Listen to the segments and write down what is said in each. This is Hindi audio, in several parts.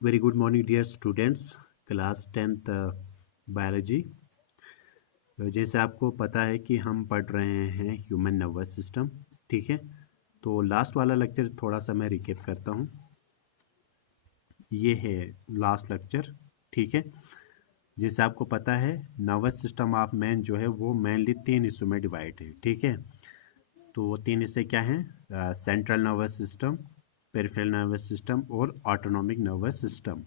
Very good morning dear students. Class 10th biology. जैसे आपको पता है कि हम पढ़ रहे हैं ह्यूमन नर्वस सिस्टम। ठीक है, तो लास्ट वाला लेक्चर थोड़ा सा मैं रिकेप करता हूँ। ये है लास्ट लेक्चर। ठीक है, जैसे आपको पता है नर्वस सिस्टम ऑफ मैन जो है वो मेनली 3 हिस्सों में डिवाइड है। ठीक है, तो वो 3 हिस्से क्या हैं? Central nervous system, peripheral nervous system और ऑटोनॉमिक नर्वस सिस्टम।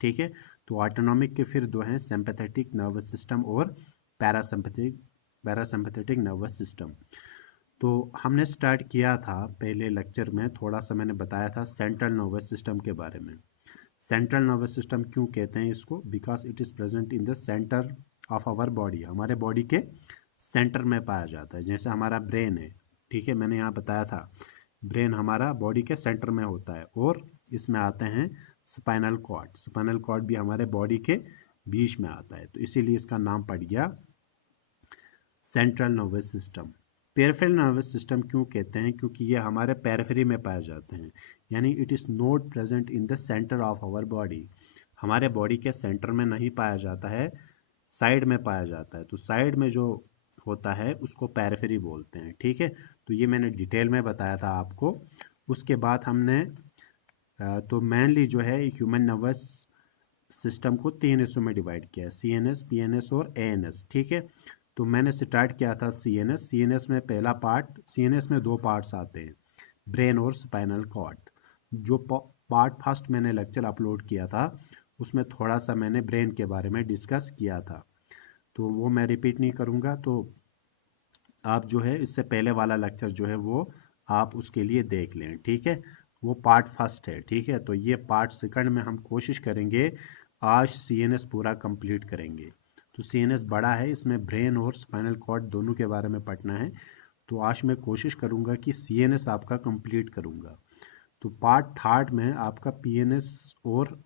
ठीक है, तो ऑटोनॉमिक के फिर दो हैं, सिंपैथेटिक नर्वस सिस्टम और पैरासिम्पैथेटिक नर्वस सिस्टम। तो हमने स्टार्ट किया था पहले लेक्चर में, थोड़ा सा मैंने बताया था सेंट्रल नर्वस सिस्टम के बारे में। सेंट्रल नर्वस सिस्टम क्यों कहते हैं इसको? Because it is present in the centre of our body, हमारे बॉडी के सेंटर में पाया जाता है। जैसे हमारा ब्रेन है, ठीक है, मैंने यहाँ बताया था ब्रेन हमारा बॉडी के सेंटर में होता है, और इसमें आते हैं स्पाइनल कॉर्ड। स्पाइनल कॉर्ड भी हमारे बॉडी के बीच में आता है, तो इसीलिए इसका नाम पड़ गया central nervous system. Peripheral nervous system क्यों कहते हैं? क्योंकि ये हमारे पेरिफेरी में पाए जाते हैं, यानी it is not present in the centre of our body. हमारे बॉडी के सेंटर में नहीं पाया जाता है, साइड में पाया जाता है। तो साइड में जो होता है उसको पेरिफेरी बोलते हैं। ठीक है, तो ये मैंने डिटेल में बताया था आपको। उसके बाद हमने तो मेनली जो है ह्यूमन नर्वस सिस्टम को 3 हिस्सों में डिवाइड किया है, CNS, PNS और ANS। ठीक है, तो मैंने स्टार्ट किया था CNS। CNS में पहला पार्ट, CNS में 2 पार्ट्स आते हैं, ब्रेन और स्पाइनल कॉर्ड। जो पार्ट फर्स्ट मैंने लेक्चर अपलोड किया था उसमें थोड़ा सा मैंने ब्रेन के बारे में डिस्कस किया था, तो वो मैं रिपीट नहीं करूँगा। तो आप जो है इससे पहले वाला लेक्चर जो है वो आप उसके लिए देख लें। ठीक है, वो पार्ट फर्स्ट है। ठीक है, तो ये पार्ट सेकंड में हम कोशिश करेंगे आज CNS पूरा कंप्लीट करेंगे। तो CNS बड़ा है, इसमें ब्रेन और स्पाइनल कॉर्ड दोनों के बारे में पढ़ना है, तो आज मैं कोशिश करूँगा कि CNS आपका कंप्लीट करूँगा। तो पार्ट थर्ड में आपका PNS और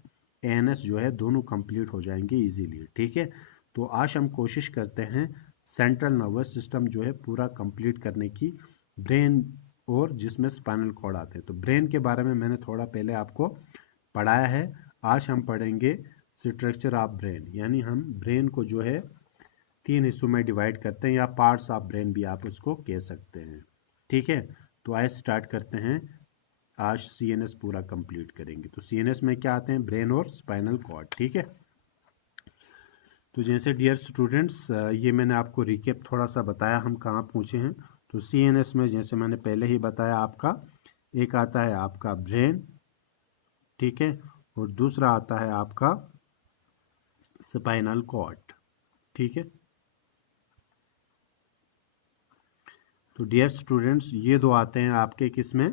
ANS जो है दोनों कंप्लीट हो जाएंगे इजीली। ठीक है, तो आज हम कोशिश करते हैं सेंट्रल नर्वस सिस्टम जो है पूरा कंप्लीट करने की, ब्रेन और जिसमें स्पाइनल कॉर्ड आते हैं। तो ब्रेन के बारे में मैंने थोड़ा पहले आपको पढ़ाया है। आज हम पढ़ेंगे स्ट्रक्चर ऑफ ब्रेन, यानी हम ब्रेन को जो है 3 हिस्सों में डिवाइड करते हैं, या पार्ट्स ऑफ ब्रेन भी आप उसको कह सकते हैं। ठीक है, तो आइए स्टार्ट करते हैं। आज CNS पूरा कंप्लीट करेंगे। तो CNS में क्या आते हैं? ब्रेन और स्पाइनल कॉर्ड। ठीक है, तो जैसे डियर स्टूडेंट्स ये मैंने आपको रिकेप थोड़ा सा बताया हम कहाँ पहुँचे हैं। तो CNS में जैसे मैंने पहले ही बताया आपका एक आता है आपका ब्रेन, ठीक है, और दूसरा आता है आपका स्पाइनल कॉर्ड। ठीक है, तो डियर स्टूडेंट्स ये दो आते हैं आपके किस में?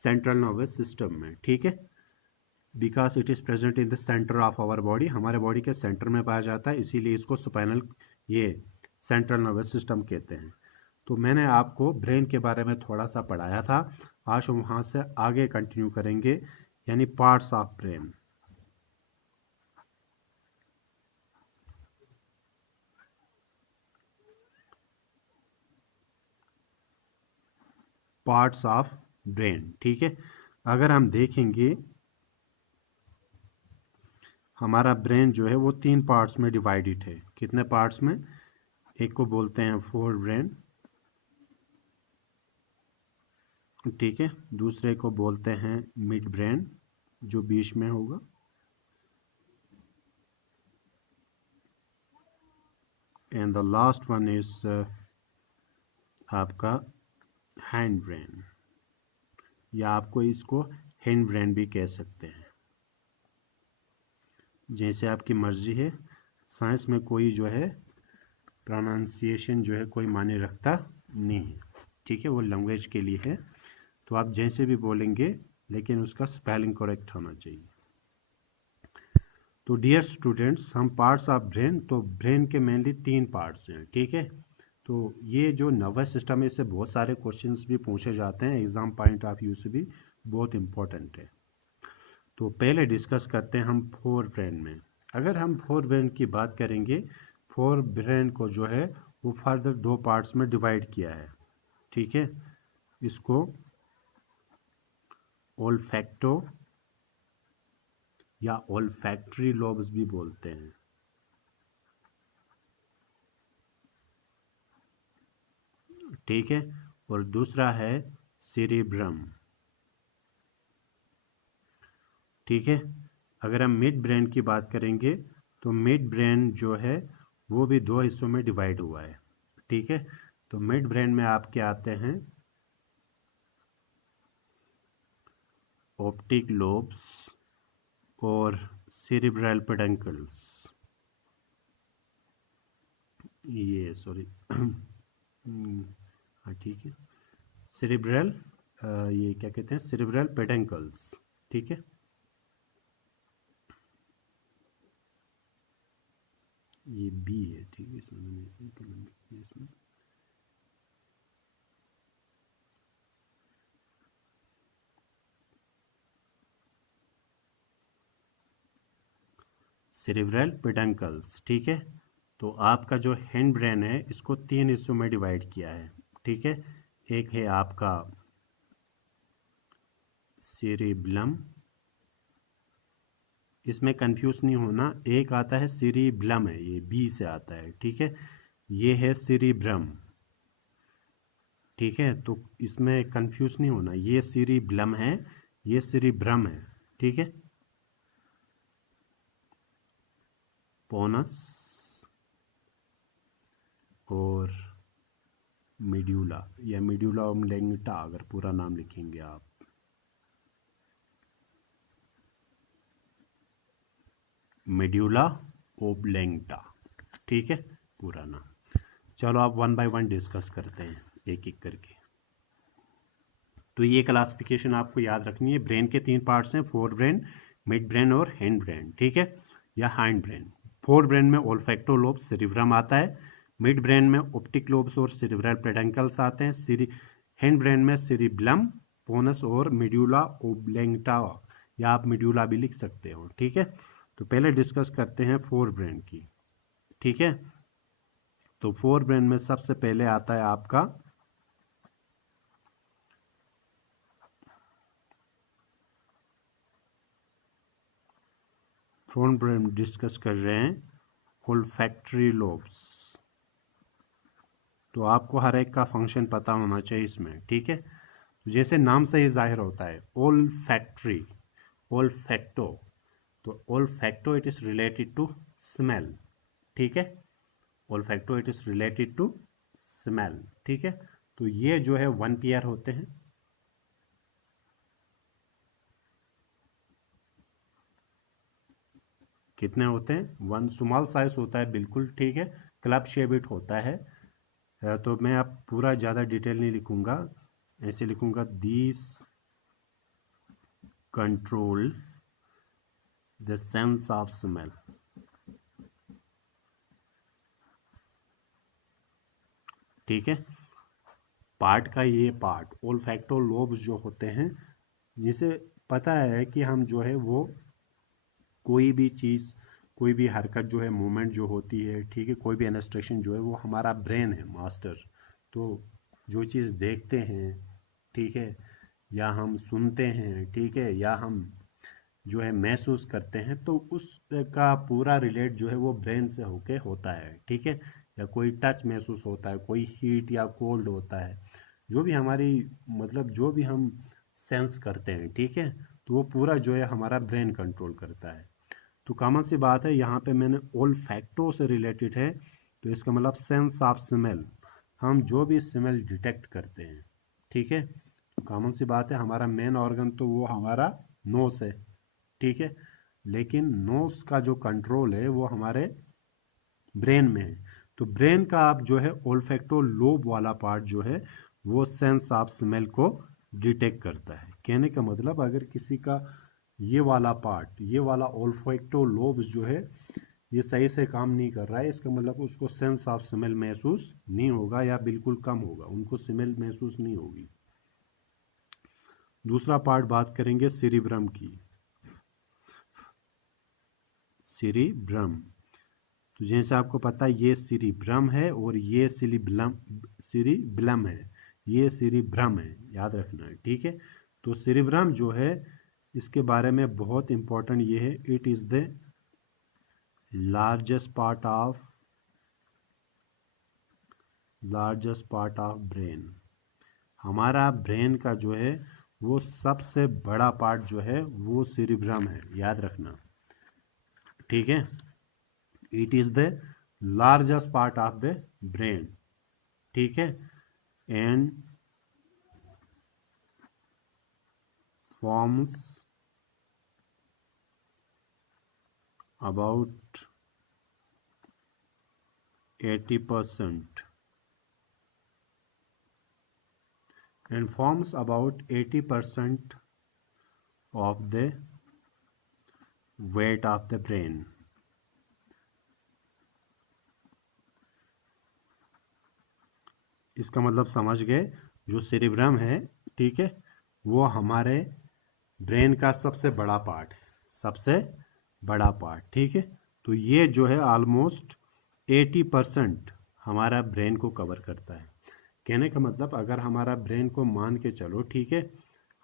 सेंट्रल नर्वस सिस्टम में। ठीक है, because it is present in the centre of our body, हमारे बॉडी के सेंटर में पाया जाता है, इसीलिए इसको स्पाइनल ये सेंट्रल नर्वस सिस्टम कहते हैं। तो मैंने आपको ब्रेन के बारे में थोड़ा सा पढ़ाया था, आज हम वहाँ से आगे कंटिन्यू करेंगे, यानी parts of brain. Parts of brain. ठीक है, अगर हम देखेंगे हमारा ब्रेन जो है वो 3 पार्ट्स में डिवाइडेड है। कितने पार्ट्स में? एक को बोलते हैं फोर ब्रेन, ठीक है, दूसरे को बोलते हैं मिड ब्रेन जो बीच में होगा, and the last one is आपका हैंड ब्रेन, या आपको इसको हैंड ब्रेन भी कह सकते हैं, जैसे आपकी मर्जी है। साइंस में कोई जो है प्रोनाउंसिएशन जो है कोई मायने रखता नहीं है। ठीक है, वो लैंग्वेज के लिए है, तो आप जैसे भी बोलेंगे लेकिन उसका स्पेलिंग करेक्ट होना चाहिए। तो डियर स्टूडेंट्स हम पार्ट्स ऑफ ब्रेन, तो ब्रेन के मेनली 3 पार्ट्स हैं। ठीक है, तो ये जो नर्वस सिस्टम है इससे बहुत सारे क्वेश्चंस भी पूछे जाते हैं, एग्ज़ाम पॉइंट ऑफ व्यू से भी बहुत इंपॉर्टेंट है। तो पहले डिस्कस करते हैं हम फोर ब्रेन में। अगर हम फोर ब्रेन की बात करेंगे, फोर ब्रेन को जो है वो फर्दर 2 पार्ट्स में डिवाइड किया है। ठीक है, इसको ओल्फैक्टो या ओल्फैक्टरी लोब्स भी बोलते हैं। ठीक है, और दूसरा है सेरिब्रम। ठीक है, अगर हम मिड ब्रेन की बात करेंगे तो मिड ब्रेन जो है वो भी दो हिस्सों में डिवाइड हुआ है। ठीक है, तो मिड ब्रेन में आपके आते हैं ऑप्टिक लोब्स और सेरिब्रल पेडंकल्स। ये सॉरी हाँ ठीक है, सेरिब्रल ये क्या कहते हैं, सेरिब्रल पेडंकल्स। ठीक है, ये बी है। ठीक है, इसमें मैंने इसमें सेरिब्रल पेडंकल्स। ठीक है, तो आपका जो हैंड ब्रेन है इसको तीन हिस्सों में डिवाइड किया है। ठीक है, एक है आपका सेरिब्लम, इसमें कंफ्यूज नहीं होना, एक आता है सेरिब्लम है, ये बी से आता है। ठीक है, ये है सेरिब्रम। ठीक है, तो इसमें कंफ्यूज नहीं होना, ये सेरिब्लम है, ये सेरिब्रम है। ठीक है, पोनस और मेड्यूला या मेड्यूला ओब्लंगेटा अगर पूरा नाम लिखेंगे आप। Medulla oblongata. ठीक है, पूरा नाम। चलो आप वन बाय वन डिस्कस करते हैं एक एक करके। तो ये क्लासिफिकेशन आपको याद रखनी है। ब्रेन के तीन पार्ट्स हैं, फोर ब्रेन, मिड ब्रेन और हैंड ब्रेन। ठीक है, या हैंड ब्रेन। फोर ब्रेन में ओल्फैक्टो लोब सेरिब्रम आता है, मिड ब्रेन में ऑप्टिक लोब्स और सेरिब्रल पेडंकल्स आते हैं, हैंड ब्रेन में सेरिब्लम, पोनस और मेड्यूला ओब्लंगेटा, या आप मेड्यूला भी लिख सकते हो। ठीक है, तो पहले डिस्कस करते हैं फोर ब्रेन की। ठीक है, तो फोर ब्रेन में सबसे पहले आता है आपका फोर ब्रेन, डिस्कस कर रहे हैं ओल्फैक्टरी लोब्स। तो आपको हर एक का फंक्शन पता होना चाहिए इसमें। ठीक है, जैसे नाम से ही जाहिर होता है ओल्फैक्टरी, ओल्फैक्टो, तो olfacto it is related to smell. ठीक है, olfacto it is related to smell. ठीक है, तो ये जो है वन पेयर होते हैं। कितने होते हैं, वन। स्मॉल साइज होता है, बिल्कुल ठीक है, क्लब शेपिड होता है। तो मैं अब पूरा ज़्यादा डिटेल नहीं लिखूंगा, ऐसे लिखूंगा this control the sense of smell. ठीक है, पार्ट का ये पार्ट ओल्फैक्टो लोब्स जो होते हैं, जिसे पता है कि हम जो है वो कोई भी चीज़, कोई भी हरकत जो है, मूवमेंट जो होती है, ठीक है, कोई भी इंस्ट्रक्शन जो है वो हमारा ब्रेन है मास्टर। तो जो चीज़ देखते हैं, ठीक है, या हम सुनते हैं, ठीक है, या हम जो है महसूस करते हैं, तो उसका पूरा रिलेट जो है वो ब्रेन से होके होता है। ठीक है, या कोई टच महसूस होता है, कोई हीट या कोल्ड होता है, जो भी हमारी मतलब जो भी हम सेंस करते हैं, ठीक है, तो वो पूरा जो है हमारा ब्रेन कंट्रोल करता है। तो कॉमन सी बात है, यहाँ पे मैंने ओल्फैक्टो से रिलेटेड है, तो इसका मतलब सेंस ऑफ स्मेल, हम जो भी स्मेल डिटेक्ट करते हैं। ठीक है, कॉमन सी बात है, हमारा मेन ऑर्गन तो वो हमारा नोस है। ठीक है, लेकिन नोस का जो कंट्रोल है वो हमारे ब्रेन में है। तो ब्रेन का आप जो है ओल्फैक्टो लोब वाला पार्ट जो है वो सेंस ऑफ स्मेल को डिटेक्ट करता है। कहने का मतलब, अगर किसी का ये वाला पार्ट, ये वाला ओल्फैक्टो लोब्स जो है ये सही से काम नहीं कर रहा है, इसका मतलब उसको सेंस ऑफ स्मेल महसूस नहीं होगा, या बिल्कुल कम होगा, उनको स्मेल महसूस नहीं होगी। दूसरा पार्ट बात करेंगे सेरिब्रम की। सेरिब्रम, तो जैसे आपको पता है ये सेरिब्रम है और ये सेरिब्लम है, ये सेरिब्रम है, याद रखना है। ठीक है, तो सेरिब्रम जो है इसके बारे में बहुत इम्पोर्टेंट ये है, it is the largest part of brain. हमारा ब्रेन का जो है वो सबसे बड़ा पार्ट जो है वो सेरिब्रम है, याद रखना, ठीक है। It is the largest part of the brain, ठीक है, and forms about 80% and forms about 80% of the weight of the brain. इसका मतलब समझ गए, जो सेरिब्रम है, ठीक है, वो हमारे ब्रेन का सबसे बड़ा पार्ट है, सबसे बड़ा पार्ट, ठीक है। तो ये जो है ऑलमोस्ट 80% हमारा ब्रेन को कवर करता है। कहने का मतलब अगर हमारा ब्रेन को मान के चलो, ठीक है,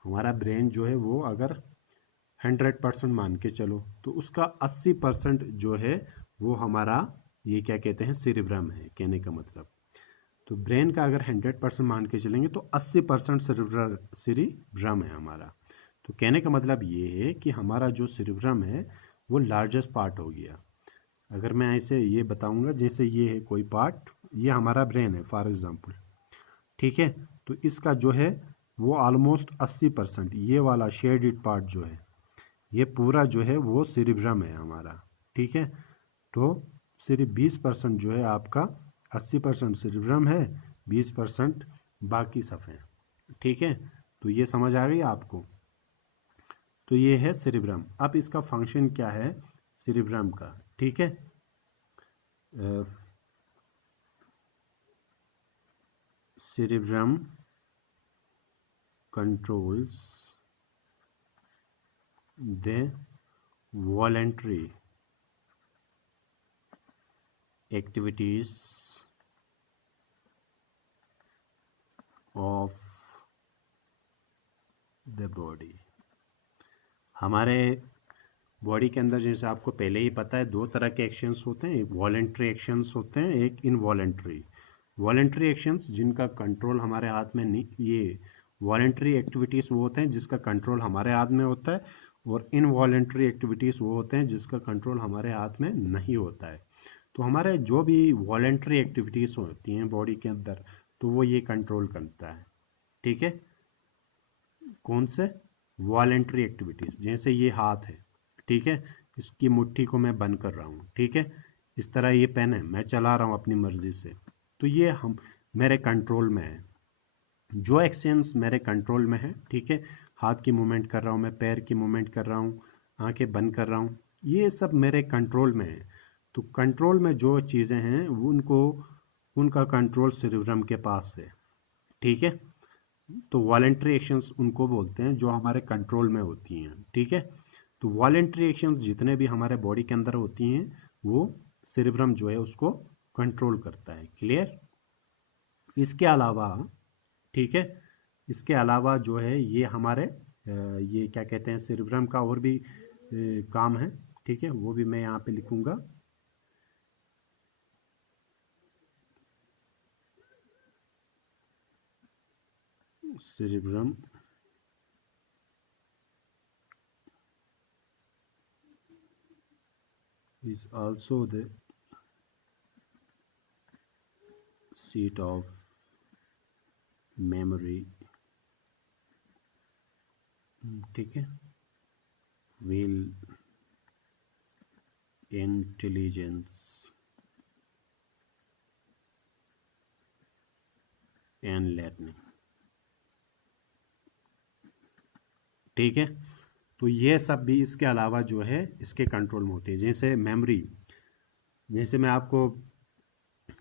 हमारा ब्रेन जो है वो अगर 100% मान के चलो, तो उसका 80% जो है वो हमारा ये क्या कहते हैं, सेरिब्रम है, कहने का मतलब। तो ब्रेन का अगर 100% मान के चलेंगे तो 80% सेरिब्रम है हमारा। तो कहने का मतलब ये है कि हमारा जो सेरिब्रम है वो लार्जेस्ट पार्ट हो गया। अगर मैं ऐसे ये बताऊंगा, जैसे ये है कोई पार्ट, ये हमारा ब्रेन है फॉर एग्जांपल, ठीक है, तो इसका जो है वो ऑलमोस्ट 80%, ये वाला शेडेड पार्ट जो है ये पूरा जो है वो सेरिब्रम है हमारा, ठीक है। तो सिर्फ 20% जो है आपका, 80% सेरिब्रम है, 20% बाकी सब है, ठीक है। तो ये समझ आ गई आपको। तो ये है सेरिब्रम। अब इसका फंक्शन क्या है सेरिब्रम का, ठीक है। Cerebrum controls the voluntary activities of the body. हमारे बॉडी के अंदर, जैसे आपको पहले ही पता है, दो तरह के एक्शंस होते हैं, एक वॉलेंट्री एक्शंस होते हैं, एक इनवॉलेंट्री। वॉलेंट्री एक्शंस जिनका कंट्रोल हमारे हाथ में नहीं, ये वॉलेंट्री एक्टिविटीज़ वो होते हैं जिसका कंट्रोल हमारे हाथ में होता है, और इनवॉलेंट्री एक्टिविटीज़ वो होते हैं जिसका कंट्रोल हमारे हाथ में नहीं होता है। तो हमारे जो भी वॉलेंट्री एक्टिविटीज़ होती हैं बॉडी के अंदर, तो वो ये कंट्रोल करता है, ठीक है। कौन से वॉलेंट्री एक्टिविटीज़, जैसे ये हाथ है, ठीक है, इसकी मुट्ठी को मैं बंद कर रहा हूँ, ठीक है, इस तरह ये पेन है, मैं चला रहा हूँ अपनी मर्जी से, तो ये हम मेरे कंट्रोल में है। जो एक्शंस मेरे कंट्रोल में है, ठीक है, हाथ की मूवमेंट कर रहा हूँ मैं, पैर की मूवमेंट कर रहा हूँ, आंखें बंद कर रहा हूँ, ये सब मेरे कंट्रोल में है। तो कंट्रोल में जो चीज़ें हैं उनका कंट्रोल सेरिब्रम के पास है, ठीक है। तो वॉलेंट्री एक्शंस उनको बोलते हैं जो हमारे कंट्रोल में होती हैं, ठीक है। तो वॉलेंट्री एक्शंस जितने भी हमारे बॉडी के अंदर होती हैं वो सेरिब्रम जो है उसको कंट्रोल करता है। क्लियर। इसके अलावा, ठीक है, इसके अलावा जो है ये हमारे ये क्या कहते हैं, सेरिब्रम का और भी काम है, ठीक है, वो भी मैं यहाँ पे लिखूंगा। cerebrum is also the seat of memory, ठीक है, will, intelligence and learning, ठीक है। तो ये सब भी इसके अलावा जो है इसके कंट्रोल में होती है। जैसे मेमोरी, जैसे मैं आपको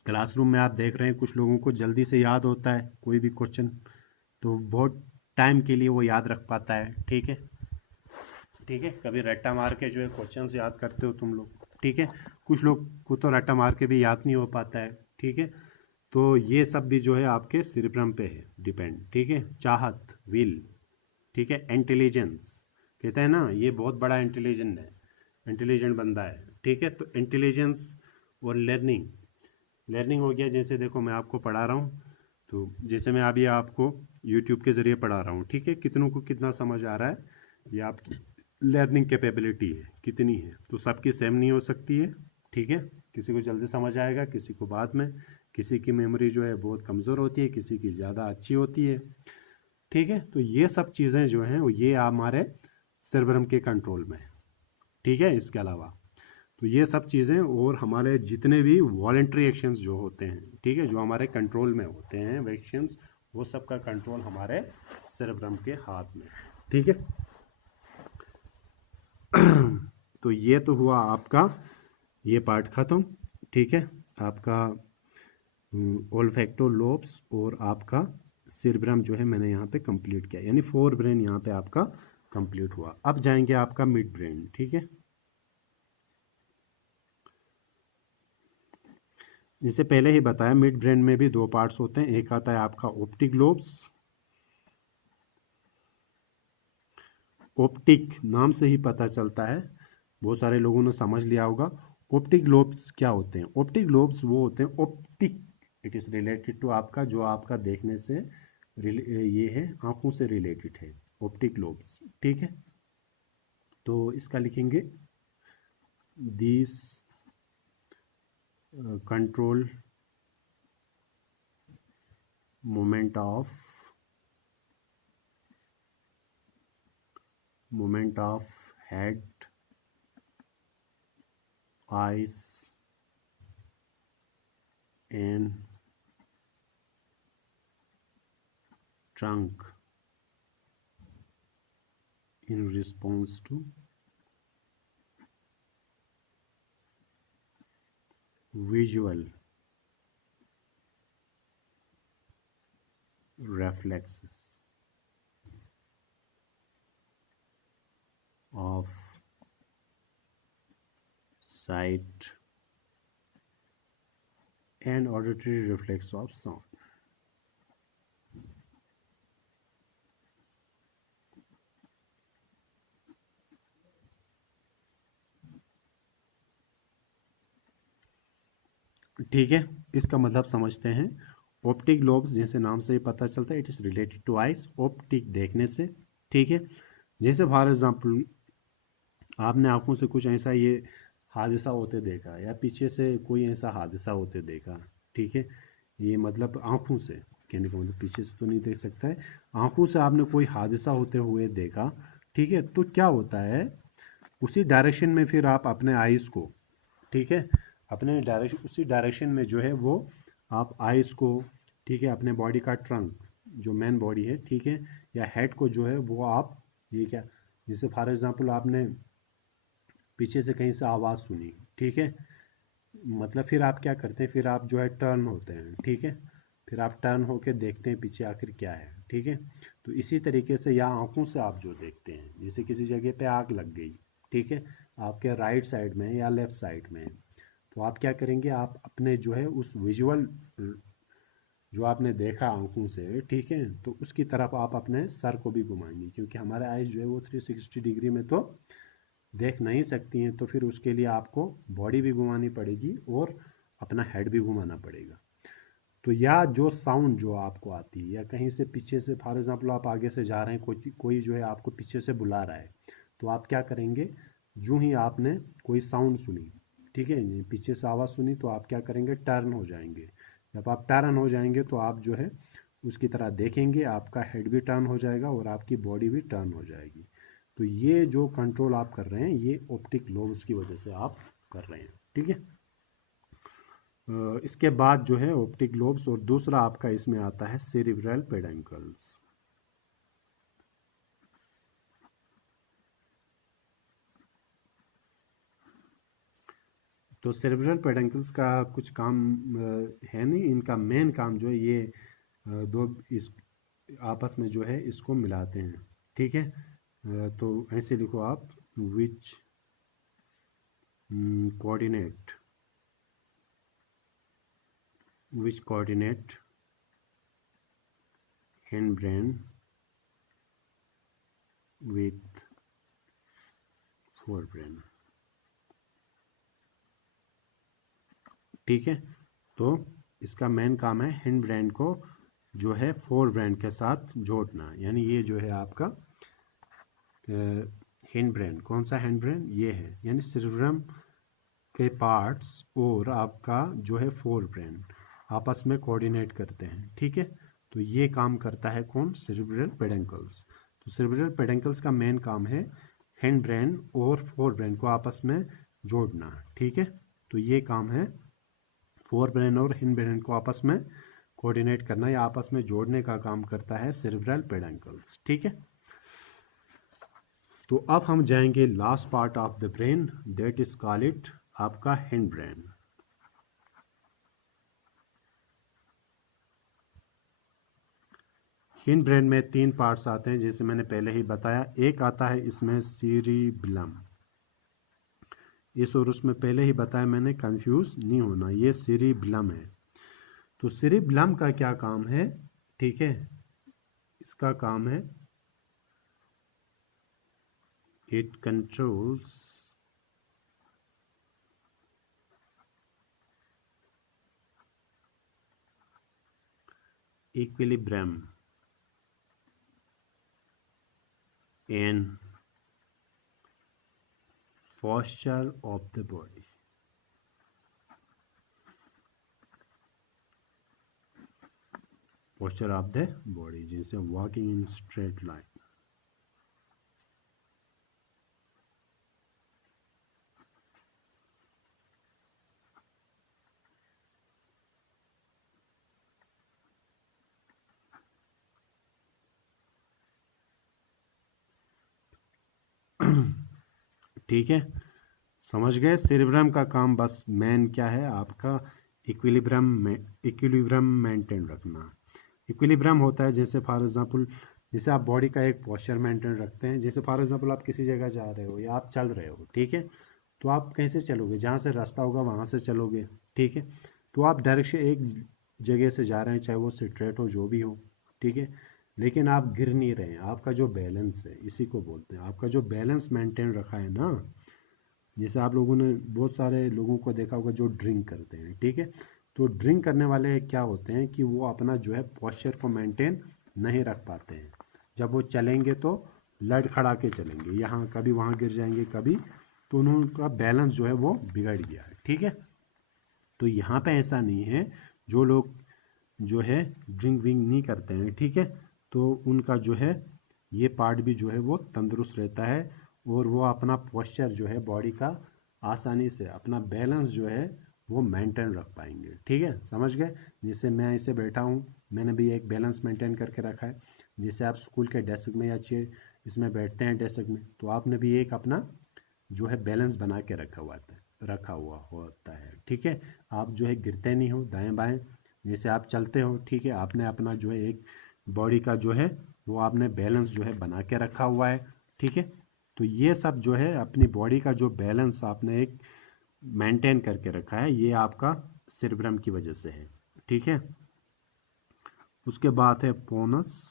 क्लासरूम में आप देख रहे हैं कुछ लोगों को जल्दी से याद होता है कोई भी क्वेश्चन, तो बहुत टाइम के लिए वो याद रख पाता है, ठीक है, ठीक है। कभी रट्टा मार के जो है क्वेश्चन याद करते हो तुम लोग, ठीक है, कुछ लोग को तो रट्टा मार के भी याद नहीं हो पाता है, ठीक है। तो ये सब भी जो है आपके सेरिब्रम पे है डिपेंड, ठीक है। चाहत, विल, ठीक है, इंटेलिजेंस, कहते हैं ना ये बहुत बड़ा इंटेलिजेंट बंदा है, ठीक है। तो इंटेलिजेंस और लर्निंग हो गया। जैसे देखो मैं आपको पढ़ा रहा हूँ, तो जैसे मैं अभी आपको यूट्यूब के ज़रिए पढ़ा रहा हूँ, ठीक है, कितनों को कितना समझ आ रहा है, ये आपकी लर्निंग कैपेबिलिटी है कितनी है। तो सबकी सेम नहीं हो सकती है, ठीक है। किसी को जल्दी समझ आएगा, किसी को बाद में, किसी की मेमोरी जो है बहुत कमज़ोर होती है, किसी की ज़्यादा अच्छी होती है, ठीक है। तो ये सब चीज़ें जो हैं वो ये हमारे सेरेब्रम के कंट्रोल में है, ठीक है। इसके अलावा तो ये सब चीज़ें और हमारे जितने भी वॉलेंट्री एक्शंस जो होते हैं, ठीक है, जो हमारे कंट्रोल में होते हैं वो एक्शंस, वो सब का कंट्रोल हमारे सेरेब्रम के हाथ में है, ठीक है। तो ये तो हुआ आपका ये पार्ट ख़त्म, ठीक है। आपका ओल्फैक्टो लोब्स और आपका सेरेब्रम जो है मैंने यहाँ पे कंप्लीट किया, यानी फोर ब्रेन यहाँ पे आपका कंप्लीट हुआ। अब जाएंगे आपका मिड ब्रेन, ठीक है। जैसे पहले ही बताया मिड ब्रेन में भी दो पार्ट्स होते हैं, एक आता है आपका ऑप्टिक लोब्स। ऑप्टिक नाम से ही पता चलता है, बहुत सारे लोगों ने समझ लिया होगा। ऑप्टिक लोब्स क्या होते हैं? ऑप्टिक लोब्स वो होते हैं optic, it is related to आपका जो आपका देखने से ये है आंखों से रिलेटेड है ऑप्टिक लोब्स, ठीक है। तो इसका लिखेंगे this control moment of head, eyes and trunk in response to visual reflexes of sight and auditory reflex of sound. ठीक है, इसका मतलब समझते हैं। ऑप्टिक लोब्स जैसे नाम से ही पता चलता है, it is related to eyes, optic देखने से, ठीक है। जैसे फॉर एग्जांपल आपने आंखों से कुछ ऐसा ये हादसा होते देखा, या पीछे से कोई ऐसा हादसा होते देखा, ठीक है। ये मतलब आंखों से, कहने का मतलब पीछे से तो नहीं देख सकता है, आंखों से आपने कोई हादसा होते हुए देखा, ठीक है। तो क्या होता है, उसी डायरेक्शन में फिर आप अपने आइज़ को, ठीक है, अपने डायरेक्शन उसी डायरेक्शन में जो है वो आप आइज़ को, ठीक है, अपने बॉडी का ट्रंक जो मेन बॉडी है, ठीक है, या हेड को जो है वो आप ये क्या, जैसे फॉर एग्जांपल आपने पीछे से कहीं से आवाज़ सुनी, ठीक है, मतलब फिर आप क्या करते हैं, फिर आप जो है टर्न होते हैं, ठीक है, फिर आप टर्न होके देखते हैं पीछे आखिर क्या है, ठीक है। तो इसी तरीके से या आंखों से आप जो देखते हैं, जैसे किसी जगह पे आग लग गई, ठीक है, आपके राइट साइड में या लेफ्ट साइड में, तो आप क्या करेंगे, आप अपने जो है उस विजुअल जो आपने देखा आंखों से, ठीक है, तो उसकी तरफ आप अपने सर को भी घुमाएंगे, क्योंकि हमारे आइज जो है वो 360 डिग्री में तो देख नहीं सकती हैं, तो फिर उसके लिए आपको बॉडी भी घुमानी पड़ेगी और अपना हेड भी घुमाना पड़ेगा। तो या जो साउंड जो आपको आती है, या कहीं से पीछे से फॉर एग्जांपल आप आगे से जा रहे हैं, कोई जो है आपको पीछे से बुला रहा है, तो आप क्या करेंगे, यूं ही आपने कोई साउंड सुनी, ठीक है, पीछे से आवाज़ सुनी, तो आप क्या करेंगे, टर्न हो जाएंगे। जब आप टर्न हो जाएंगे तो आप जो है उसकी तरह देखेंगे, आपका हेड भी टर्न हो जाएगा और आपकी बॉडी भी टर्न हो जाएगी। तो ये जो कंट्रोल आप कर रहे हैं ये ऑप्टिक लोब्स की वजह से आप कर रहे हैं, ठीक है। इसके बाद जो है ऑप्टिक लोब्स, और दूसरा आपका इसमें आता है सेरिब्रल पेडंकल्स। तो सेरिब्रल पेडंकल्स का कुछ काम है नहीं, इनका मेन काम जो है ये दो इस आपस में जो है इसको मिलाते हैं, ठीक है। तो ऐसे लिखो आप, which coordinate hand brain with forebrain. ठीक है, तो इसका मेन काम है हिंड ब्रेन को जो है फोर ब्रेन के साथ जोड़ना, यानी ये जो है आपका हिंड ब्रेन। कौन सा हिंड ब्रेन? ये है, यानी सेरेब्रम के पार्ट्स और आपका जो है फोर ब्रेन आपस में कोऑर्डिनेट करते हैं। ठीक है, तो ये काम करता है कौन? सेरेब्रल पेडुंकल्स। तो सेरेब्रल पेडुंकल्स का मेन काम है हिंड ब्रेन और फोर ब्रेन को आपस में जोड़ना। ठीक है, तो ये काम है फोर ब्रेन और हिंड ब्रेन को आपस में कोऑर्डिनेट करना या आपस में जोड़ने का काम करता है सेरेब्रल पेडुंकल्स। ठीक है, तो अब हम जाएंगे last part of the brain, that is call it आपका हिंड ब्रेन। हिंड ब्रेन में तीन पार्ट्स आते हैं, जैसे मैंने पहले ही बताया। एक आता है इसमें सीरिबलम, इस और उसमें पहले ही बताया मैंने, कंफ्यूज नहीं होना, ये सीरिबलम है। तो सीरिबलम का क्या काम है? ठीक है, इसका काम है it controls equilibrium and posture of the body। posture of the body जैसे walking in straight line। ठीक है, समझ गए? सेरेब्रम का काम बस मेन क्या है आपका? इक्विलिब्रियम मेंटेन रखना। इक्विलिब्रियम होता है जैसे फॉर एग्जांपल, जैसे आप बॉडी का एक पोस्चर मेंटेन रखते हैं। जैसे फॉर एग्जांपल आप किसी जगह जा रहे हो या आप चल रहे हो, ठीक है, तो आप कैसे चलोगे? जहाँ से रास्ता होगा वहाँ से चलोगे। ठीक है, तो आप डायरेक्शन एक जगह से जा रहे हैं, चाहे वो स्ट्रेट हो, जो भी हो। ठीक है, लेकिन आप गिर नहीं रहे हैं। आपका जो बैलेंस है, इसी को बोलते हैं, आपका जो बैलेंस मेंटेन रखा है ना। जैसे आप लोगों ने बहुत सारे लोगों को देखा होगा जो ड्रिंक करते हैं। ठीक है, तो ड्रिंक करने वाले क्या होते हैं कि वो अपना जो है पोस्चर को मेंटेन नहीं रख पाते हैं। जब वो चलेंगे तो लड़ खड़ा के चलेंगे, यहाँ कभी वहाँ गिर जाएंगे कभी, तो उनका बैलेंस जो है वो बिगड़ गया है। ठीक है, तो यहाँ पे ऐसा नहीं है। जो लोग जो है ड्रिंक विंक नहीं करते हैं, ठीक है, तो उनका जो है ये पार्ट भी जो है वो तंदुरुस्त रहता है और वो अपना पोस्चर जो है बॉडी का आसानी से अपना बैलेंस जो है वो मेंटेन रख पाएंगे। ठीक है, समझ गए? जैसे मैं इसे बैठा हूँ, मैंने भी एक बैलेंस मेंटेन करके रखा है। जैसे आप स्कूल के डेस्क में या चेयर इसमें बैठते हैं डेस्क में, तो आपने भी एक अपना जो है बैलेंस बना के रखा हुआ होता है। ठीक है, आप जो है गिरते नहीं हो दाएं बाएं। जैसे आप चलते हो, ठीक है, आपने अपना जो है एक बॉडी का जो है वो आपने बैलेंस जो है बना के रखा हुआ है। ठीक है, तो ये सब जो है अपनी बॉडी का जो बैलेंस आपने एक मेंटेन करके रखा है, ये आपका सेरेब्रम की वजह से है। ठीक है, उसके बाद है पोनस।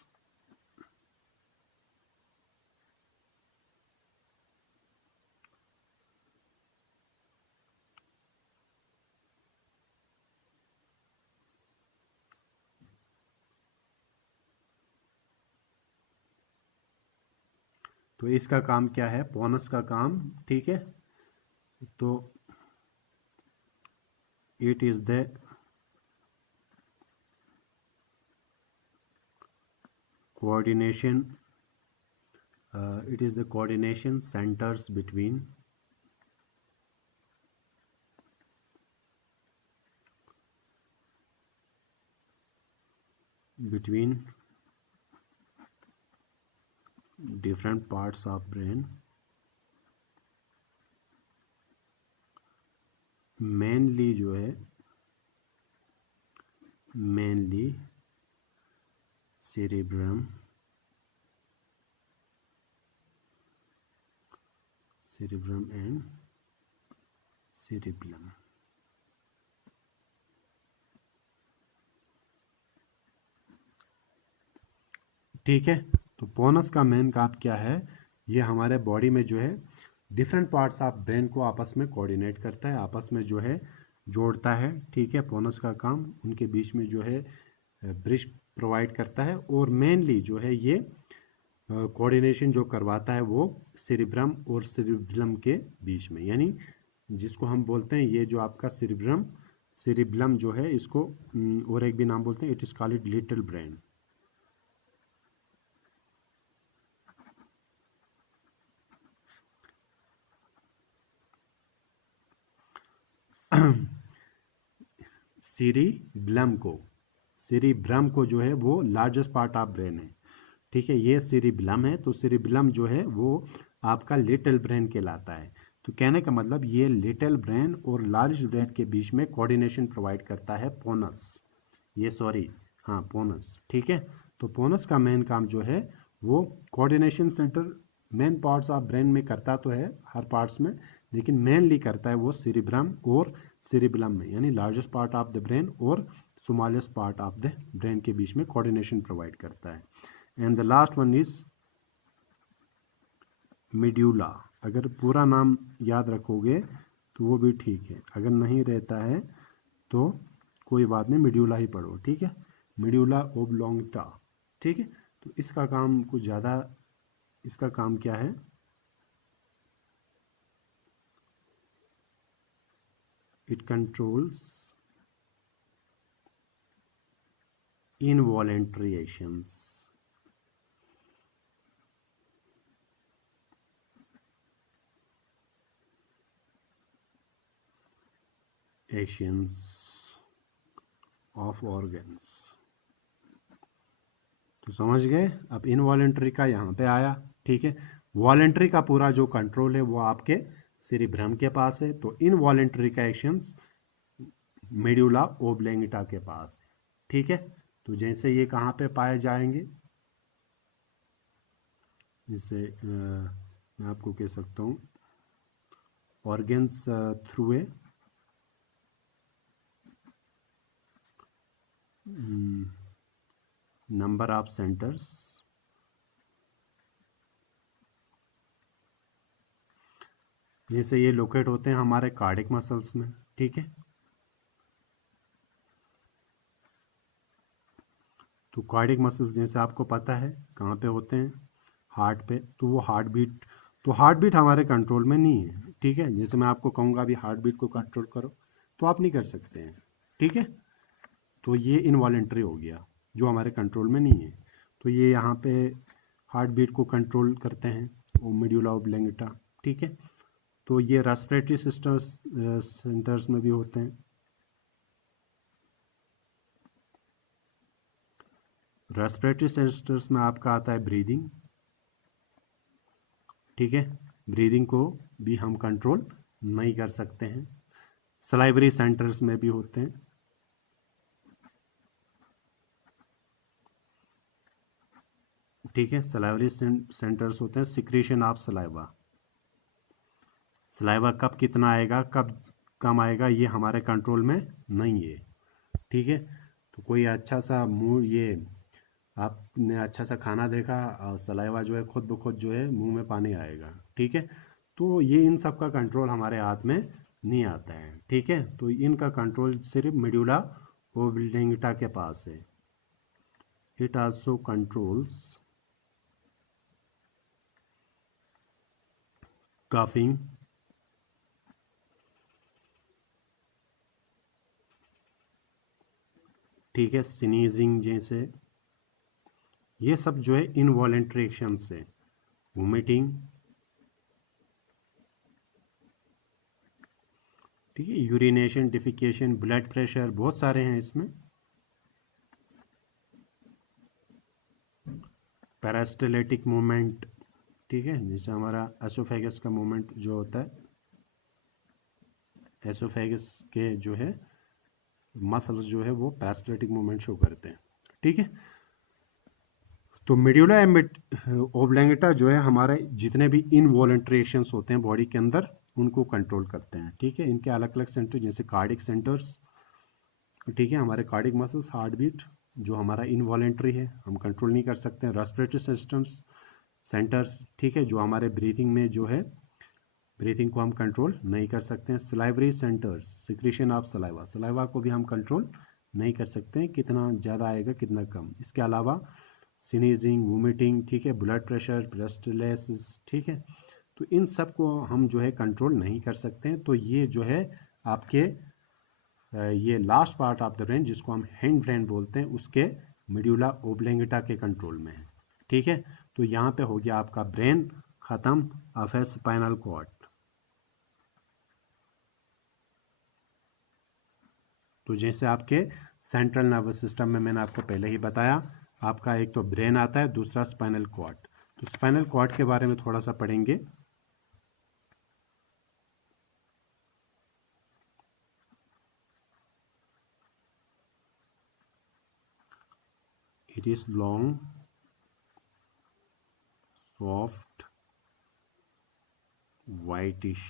तो इसका काम क्या है? पोनस का काम, ठीक है, तो it is the coordination it is the coordination centers between different parts of brain, mainly जो है mainly cerebrum and cerebellum। ठीक है, तो पोनस का मेन काम क्या है? ये हमारे बॉडी में जो है डिफरेंट पार्ट्स ऑफ ब्रेन को आपस में कोऑर्डिनेट करता है, आपस में जो है जोड़ता है, ठीक है। पोनस का काम उनके बीच में जो है ब्रिज प्रोवाइड करता है, और मेनली जो है ये कोऑर्डिनेशन जो करवाता है वो सेरिब्रम और सेरिब्रम के बीच में, यानी जिसको हम बोलते हैं ये जो आपका सेरिब्रम जो है, इसको और एक भी नाम बोलते हैं, it is called little brain. Cerebrum को जो है वो लार्जेस्ट पार्ट ऑफ ब्रेन है, ठीक है। ये सेरिब्रम है, तो सेरिब्रम जो है वो आपका लिटिल ब्रेन कहलाता है। तो कहने का मतलब ये लिटिल ब्रेन और लार्ज ब्रेन के बीच में कोऑर्डिनेशन प्रोवाइड करता है पोनस, ठीक है। तो पोनस का मेन काम जो है वो coordination centre main parts of brain में करता तो है हर पार्ट्स में, लेकिन मेनली करता है वो सेरिब्रम और सेरिब्रम में, यानी largest part of the brain और smallest part of the brain के बीच में कोऑर्डिनेशन प्रोवाइड करता है। And the last one is medulla. अगर पूरा नाम याद रखोगे तो वो भी ठीक है, अगर नहीं रहता है तो कोई बात नहीं, मेड्यूला ही पढ़ो, ठीक है। मेड्यूला ओब्लोंगटा, ठीक है। तो इसका काम कुछ ज़्यादा, इसका काम क्या है, it controls involuntary actions, of organs. तो समझ गए। अब इनवॉलेंट्री का यहाँ पे आया, ठीक है। वॉलेंट्री का पूरा जो कंट्रोल है वो आपके सेरिब्रम के पास है, तो इनवॉलेंट्री का एक्शंस मेड्यूला ओब्लोंगेटा के पास है, ठीक है। तो जैसे ये कहाँ पे पाए जाएंगे, जैसे मैं आपको कह सकता हूँ organs through a number of centres, जैसे ये लोकेट होते हैं हमारे कार्डिक मसल्स में, ठीक है। तो कार्डिक मसल्स जैसे आपको पता है कहाँ पे होते हैं, हार्ट पे, तो वो हार्ट बीट हमारे कंट्रोल में नहीं है, ठीक है। जैसे मैं आपको कहूँगा अभी हार्ट बीट को कंट्रोल करो, तो आप नहीं कर सकते हैं, ठीक है। तो ये इनवॉलेंट्री हो गया, जो हमारे कंट्रोल में नहीं है। तो ये यहाँ पे हार्ट बीट को कंट्रोल करते हैं वो मेड्यूला ओब्लोंगेटा, ठीक है। तो ये रेस्पिरेटरी सेंटर्स में भी होते हैं। रेस्पिरेटरी सेंटर्स में आपका आता है ब्रीदिंग, ठीक है। ब्रीदिंग को भी हम कंट्रोल नहीं कर सकते हैं। सलाइवरी सेंटर्स में भी होते हैं, ठीक है। सलाइवरी सेंटर्स होते हैं सिक्रीशन ऑफ सलाइवा कब कितना आएगा कब कम आएगा ये हमारे कंट्रोल में नहीं है, ठीक है। तो कोई अच्छा सा मुंह, ये आपने अच्छा सा खाना देखा और सलाइवा जो है खुद ब खुद जो है मुंह में पानी आएगा, ठीक है। तो ये इन सब का कंट्रोल हमारे हाथ में नहीं आता है, ठीक है। तो इनका कंट्रोल सिर्फ मेड्यूला ओब्लोंगेटा के पास है। इट आल्सो कंट्रोल्स कफिंग, ठीक है, स्नीजिंग, जैसे ये सब जो है इनवॉलेंट्री एक्शन से, वोमिटिंग, ठीक है, यूरिनेशन, डिफिकेशन, ब्लड प्रेशर, बहुत सारे हैं इसमें। पैरास्टेलेटिक मूवमेंट, ठीक है, जैसे हमारा एसोफेगस का मूवमेंट जो होता है, एसोफेगस के जो है मसल्स जो है वो पैरास्टेलेटिक मूवमेंट शो करते हैं, ठीक है। तो मेड्यूला ओब्लोंगेटा जो है हमारे जितने भी इनवॉलेंट्री एक्शंस होते हैं बॉडी के अंदर उनको कंट्रोल करते हैं, ठीक है। इनके अलग अलग सेंटर, जैसे कार्डिक सेंटर्स, ठीक है, हमारे कार्डिक मसल्स, हार्ट बीट जो हमारा इनवॉलेंट्री है, हम कंट्रोल नहीं कर सकते हैं। रेस्पिरेटरी सिस्टम्स सेंटर्स, ठीक है, जो हमारे ब्रीथिंग में जो है ब्रीथिंग को हम कंट्रोल नहीं कर सकते हैं। Salivary centres, secretion of saliva, saliva को भी हम कंट्रोल नहीं कर सकते हैं, कितना ज़्यादा आएगा कितना कम। इसके अलावा स्नीजिंग, वोमिटिंग, ठीक है, ब्लड प्रेशर, ब्रेस्टलेसिस, ठीक है, तो इन सब को हम जो है कंट्रोल नहीं कर सकते हैं। तो ये जो है आपके ये last part of the brain जिसको हम हिंड ब्रेन बोलते हैं उसके मेडुला ओब्लोंगेटा के कंट्रोल में है, ठीक है। तो यहाँ पे हो गया आपका ब्रेन खत्म ऑफ ए स्पाइनल कॉर्ड। तो जैसे आपके सेंट्रल नर्वस सिस्टम में मैंने आपको पहले ही बताया, आपका एक तो ब्रेन आता है, दूसरा स्पाइनल कॉर्ड। तो स्पाइनल कॉर्ड के बारे में थोड़ा सा पढ़ेंगे। It is long, soft, whitish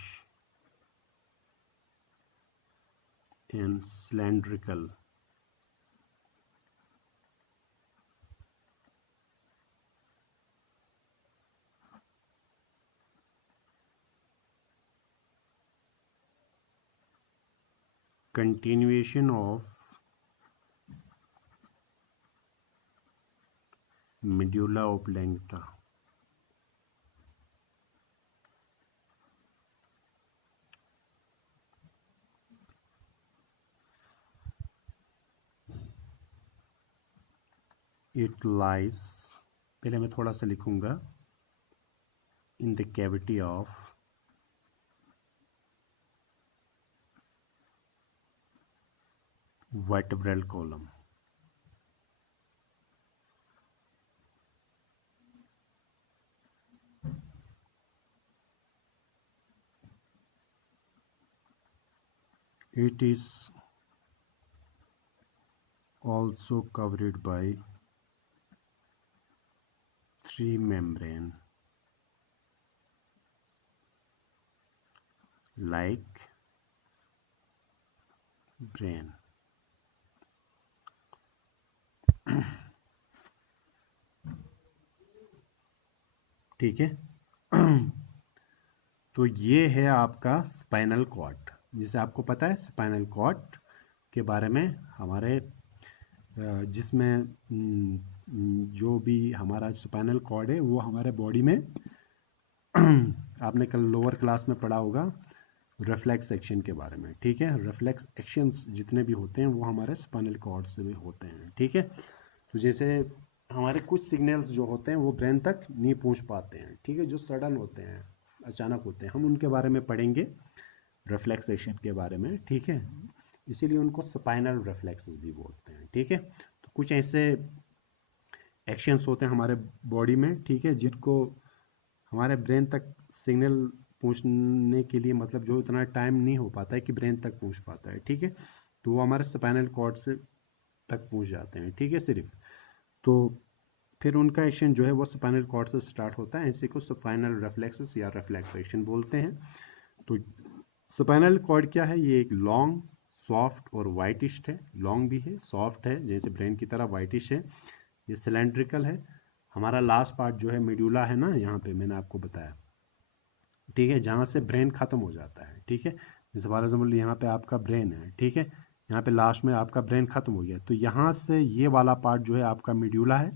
and cylindrical. Continuation of medulla oblongata. It lies, पहले मैं थोड़ा सा लिखूंगा, in the cavity of vertebral column. It is also covered by three membrane like brain. ठीक है। तो ये है आपका स्पाइनल कॉर्ड। जिसे आपको पता है स्पाइनल कॉर्ड के बारे में, हमारे जिसमें जो भी हमारा स्पाइनल कॉर्ड है वो हमारे बॉडी में आपने कल लोअर क्लास में पढ़ा होगा रिफ्लेक्स एक्शन के बारे में, ठीक है। रिफ्लेक्स एक्शंस जितने भी होते हैं वो हमारे स्पाइनल कॉर्ड से भी होते हैं, ठीक है। तो जैसे हमारे कुछ सिग्नल्स जो होते हैं वो ब्रेन तक नहीं पहुंच पाते हैं, ठीक है, जो सडन होते हैं, अचानक होते हैं, हम उनके बारे में पढ़ेंगे, रिफ्लेक्स एक्शन के बारे में, ठीक है। इसीलिए उनको स्पाइनल रिफ्लेक्सेस भी बोलते हैं, ठीक है। तो कुछ ऐसे एक्शंस होते हैं हमारे बॉडी में, ठीक है, जिनको हमारे ब्रेन तक सिग्नल पहुंचने के लिए, मतलब जो इतना टाइम नहीं हो पाता है कि ब्रेन तक पहुंच पाता है, ठीक है, तो वो हमारे स्पाइनल कॉर्ड से तक पहुंच जाते हैं, ठीक है, सिर्फ। तो फिर उनका एक्शन जो है वो स्पाइनल कॉर्ड से स्टार्ट होता है, इसी को स्पाइनल रिफ्लेक्सेस या रिफ्लेक्स एक्शन बोलते हैं। तो स्पाइनल कॉर्ड क्या है, ये एक लॉन्ग, सॉफ्ट और वाइटिश है। लॉन्ग भी है, सॉफ्ट है जैसे ब्रेन की तरह, वाइटिश है, ये सिलेंड्रिकल है। हमारा लास्ट पार्ट जो है मेडुला है ना, यहाँ पे मैंने आपको बताया, ठीक है, जहाँ से ब्रेन खत्म हो जाता है, ठीक है। जैसे फॉर एग्जाम्पल यहाँ पे आपका ब्रेन है, ठीक है, यहाँ पे लास्ट में आपका ब्रेन खत्म हो गया, तो यहाँ से ये वाला पार्ट जो है आपका मेडुला है,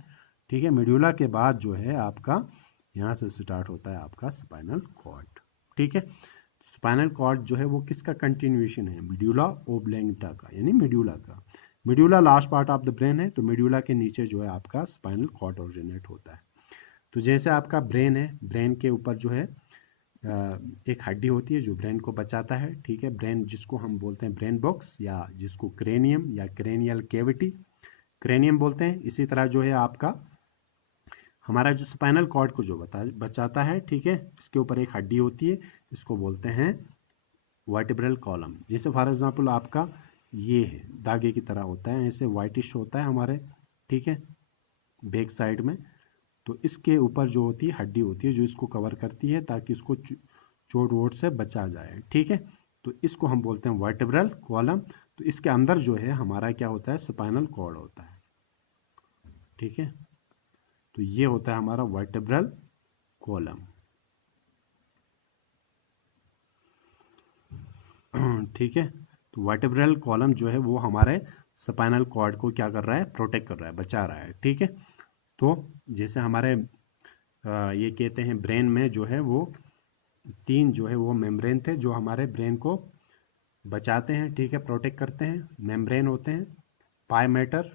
ठीक है। मेडुला के बाद जो है आपका यहाँ से स्टार्ट होता है आपका स्पाइनल कॉर्ड, ठीक है। स्पाइनल कॉर्ड जो है वो किसका कंटिन्यूएशन है, मेडुला ओब्लोंगेटा का, यानी मेडुला का। Medulla last part of the brain है, तो मेडुला के नीचे जो है आपका स्पाइनल कॉर्ड ओरिजिनेट होता है। तो जैसे आपका ब्रेन है, ब्रेन के ऊपर जो है एक हड्डी होती है जो ब्रेन को बचाता है, ठीक है। ब्रेन जिसको हम बोलते हैं ब्रेन बॉक्स, या जिसको क्रेनियम या क्रेनियल कैविटी, क्रेनियम बोलते हैं। इसी तरह जो है आपका हमारा जो स्पाइनल कॉर्ड को जो बचाता है, ठीक है, इसके ऊपर एक हड्डी होती है, इसको बोलते हैं वर्टिब्रल कॉलम। जैसे फॉर एग्जांपल आपका ये है, धागे की तरह होता है, ऐसे वाइटिश होता है हमारे, ठीक है, बैक साइड में। तो इसके ऊपर जो होती है हड्डी होती है जो इसको कवर करती है ताकि इसको चोट वोट से बचा जाए, ठीक है। तो इसको हम बोलते हैं वर्टिब्रल कॉलम। तो इसके अंदर जो है हमारा क्या होता है, स्पाइनल कॉर्ड होता है, ठीक है। तो ये होता है हमारा वर्टिब्रल कॉलम। ठीक है। तो वर्टेब्रल कॉलम जो है वो हमारे स्पाइनल कॉर्ड को क्या कर रहा है, प्रोटेक्ट कर रहा है, बचा रहा है, ठीक है। तो जैसे हमारे ये कहते हैं ब्रेन में जो है वो 3 जो है वो मेम्ब्रेन थे जो हमारे ब्रेन को बचाते हैं, ठीक है, प्रोटेक्ट करते हैं। मेम्ब्रेन होते हैं पाई मैटर,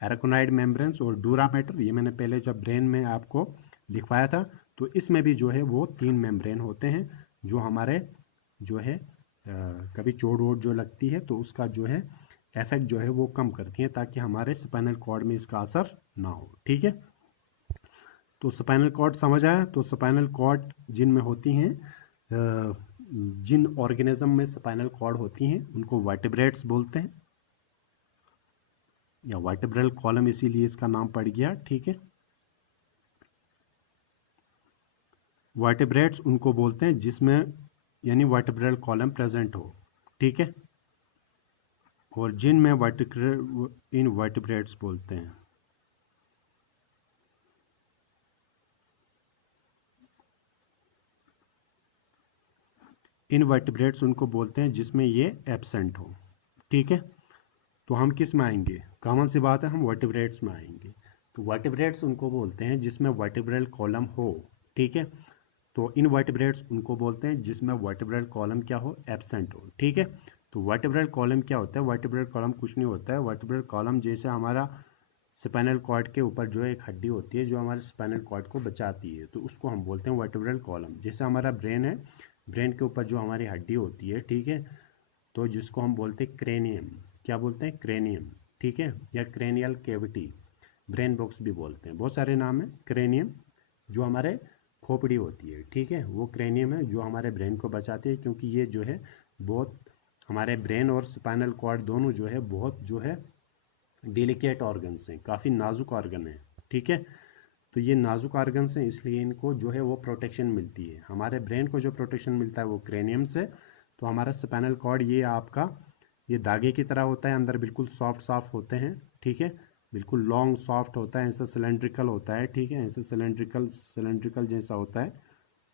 एराकोनाइड मेम्ब्रेन्स और डूरा मैटर। ये मैंने पहले जब ब्रेन में आपको लिखवाया था, तो इसमें भी जो है वो 3 मेम्ब्रेन होते हैं जो हमारे जो है कभी चोट वोट जो लगती है तो उसका जो है इफेक्ट जो है वो कम करती हैं, ताकि हमारे स्पाइनल कॉर्ड में इसका असर ना हो, ठीक है। तो स्पाइनल कॉर्ड समझ आया। तो स्पाइनल कॉर्ड जिनमें होती हैं, जिन ऑर्गेनिज्म में स्पाइनल कॉर्ड होती हैं उनको वर्टेब्रेट्स बोलते हैं, या वर्टेब्रल कॉलम इसीलिए इसका नाम पड़ गया, ठीक है। वर्टेब्रेट्स उनको बोलते हैं जिसमें यानी वर्टेब्रल कॉलम प्रेजेंट हो, ठीक है। और जिनमें इन वर्टेब्रेट्स बोलते हैं। इन वर्टेब्रेट्स उनको बोलते हैं जिसमें ये एब्सेंट हो, ठीक है। तो हम किस में आएंगे, कॉमन सी बात है, हम वर्टेब्रेट्स में आएंगे। तो वर्टेब्रेट्स उनको बोलते हैं जिसमें वर्टेब्रल कॉलम हो, ठीक है। तो इन वर्टेब्रेट्स उनको बोलते हैं जिसमें वर्टेब्रल कॉलम क्या हो, एब्सेंट हो, ठीक है। तो वर्टेब्रल कॉलम क्या होता है, वर्टेब्रल कॉलम कुछ नहीं होता है। वर्टेब्रल कॉलम जैसे हमारा स्पाइनल कॉर्ड के ऊपर जो एक हड्डी होती है जो हमारे स्पाइनल कॉर्ड को बचाती है, तो उसको हम बोलते हैं वर्टेब्रल कॉलम। जैसे हमारा ब्रेन है, ब्रेन के ऊपर जो हमारी हड्डी होती है, ठीक है, तो जिसको हम बोलते हैं क्रेनियम, क्या बोलते हैं, क्रेनियम, ठीक है, या क्रेनियल कैविटी, ब्रेन बॉक्स भी बोलते हैं, बहुत सारे नाम है। क्रेनियम जो हमारे खोपड़ी होती है, ठीक है, वो क्रेनियम है जो हमारे ब्रेन को बचाती है, क्योंकि ये जो है बहुत हमारे ब्रेन और स्पाइनल कॉर्ड दोनों जो है बहुत जो है डेलिकेट ऑर्गन्स हैं, काफ़ी नाजुक ऑर्गन है, ठीक है। तो ये नाजुक ऑर्गन्स हैं, इसलिए इनको जो है वो प्रोटेक्शन मिलती है। हमारे ब्रेन को जो प्रोटेक्शन मिलता है वो क्रेनियम से। तो हमारा स्पाइनल कॉर्ड ये आपका ये धागे की तरह होता है, अंदर बिल्कुल सॉफ्ट सॉफ्ट होते हैं, ठीक है, बिल्कुल लॉन्ग सॉफ्ट होता है, ऐसा सिलेंड्रिकल होता है, ठीक है, ऐसे सिलेंड्रिकल जैसा होता है,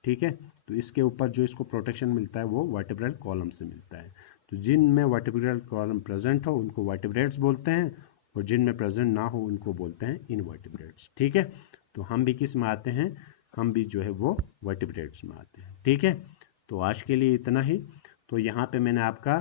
ठीक है। तो इसके ऊपर जो इसको प्रोटेक्शन मिलता है वो वर्टेब्रल कॉलम से मिलता है। तो जिनमें वर्टेब्रल कॉलम प्रेजेंट हो उनको वर्टेब्रेट्स बोलते हैं, और जिनमें प्रेजेंट ना हो उनको बोलते हैं इनवर्टेब्रेट्स, ठीक है। तो हम भी किस में आते हैं, हम भी जो है वो वर्टेब्रेट्स में आते हैं, ठीक है। तो आज के लिए इतना ही। तो यहाँ पे मैंने आपका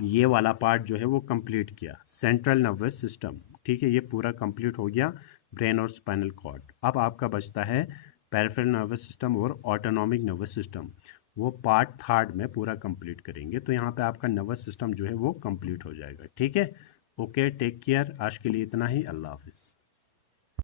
ये वाला पार्ट जो है वो कंप्लीट किया, सेंट्रल नर्वस सिस्टम, ठीक है, ये पूरा कंप्लीट हो गया, ब्रेन और स्पाइनल कॉर्ड। अब आपका बचता है पेरिफेरल नर्वस सिस्टम और ऑटोनॉमिक नर्वस सिस्टम, वो पार्ट 3 में पूरा कंप्लीट करेंगे। तो यहाँ पे आपका नर्वस सिस्टम जो है वो कंप्लीट हो जाएगा, ठीक है। ओके, टेक केयर, आज के लिए इतना ही, अल्लाह हाफिज़।